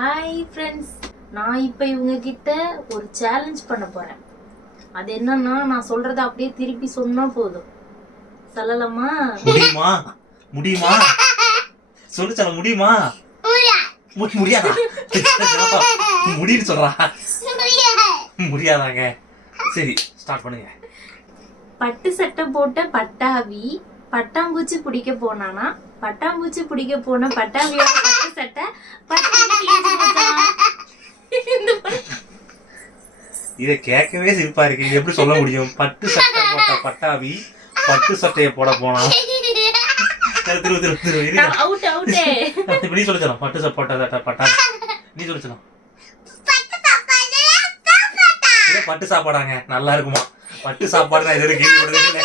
Hi friends, நான் இப்போ இவங்க கிட்ட ஒரு சேலஞ்ச் பண்ண போறேன். அது என்னன்னா, நான் சொல்றத அப்படியே திருப்பி சொன்னா போதும். சொல்லலாமா? முடியுமா? முடியுமா? சொல்லு சொல்ல முடியுமா? முடியாதா? முடியுன்னு சொல்றா. முடியாதாங்க. சரி, ஸ்டார்ட் பண்ணுங்க. பட்டு சட்டை போட்ட பட்டாவி பட்டாம்பூச்சி பிடிக்க போனானா, பட்டாம்பூச்சி பிடிக்க போன பட்டாவியோட பட்டு சட்டை பட்டுன்னு கிழிஞ்சு போச்சாம். இத கேட்கவே சிரிப்பா இருக்கு. இது எப்படி சொல்ல முடியும்? பட்டு சட்டை போட்ட பட்டாவி பட்டு சட்டையை போட போனா. Out out. நீ சொல்ல சொல்லலாம். பட்டு சட்டை போட்ட பட்டாவி நீ சொல்ல சொல்லலாம். பட்டு சாப்பாடாங்க, நல்லா இருக்குமா? பட்டு சாப்பாடு நான் இது கேள்விப்பட்டதே இல்லை.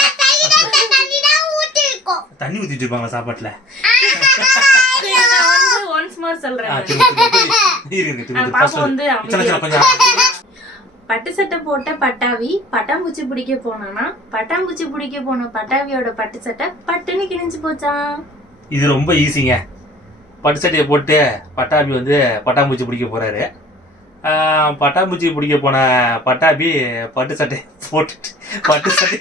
தண்ணி ஊத்தி வச்சிருப்பாங்க சாப்பாட்டுல. பட்டு சட்டை போட்ட பட்டாவி பட்டாம்பூச்சி பிடிக்க போனானா, பட்டாம்பூச்சி பிடிக்க போன பட்டாவியோட பட்டு சட்டை பட்டுன்னு கிழிஞ்சு போச்சான். இது ரொம்ப ஈஸிங்க. பட்டு சட்டையை போட்டு பட்டாபி வந்து பட்டாம்பூச்சி பிடிக்க போறாரு. பட்டாம்பூச்சி பிடிக்க போன பட்டாபி பட்டு சட்டை போட்டுட்டு பட்டு சட்டை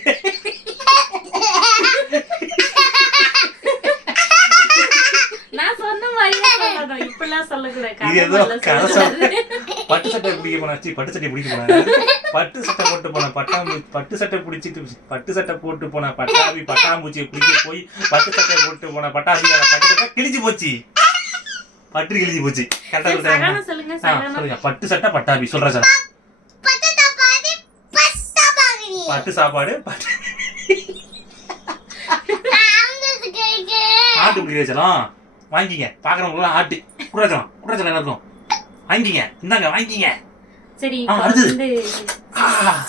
நான் சொன்ன மாதிரியே சொல்லணும். இப்பெல்லாம் சொல்லக்கூடாது. இது ஏதோ பட்டு சட்டை பிடிக்க போனாச்சு. பட்டு சட்டை பிடிக்க போனாரு. பட்டு சட்டை போட்டு போன பட்டு சட்டை பிடிச்சிட்டு பட்டு சட்டை போட்டு போன பட்டாபி பட்டாம்பூச்சியை பிடிக்க போய் பட்டு சட்டை போட்டு போன பட்டாபி பட்டு சட்டை கிழிஞ்சு போச்சு. பட்டு கிழிஞ்சு போச்சு. கரெக்டா சொல்லுங்க. பட்டு சட்டை பட்டாபி சொல்ற சார். பட்டு சாப்பாடு ஆட்டு பிடிக்கலாம். வாங்கிங்க. பாக்குறவங்க ஆட்டு குடுக்கலாம். குடுக்கலாம் எல்லாருக்கும் வாங்கிங்க. இந்தாங்க வாங்கிங்க. சரி,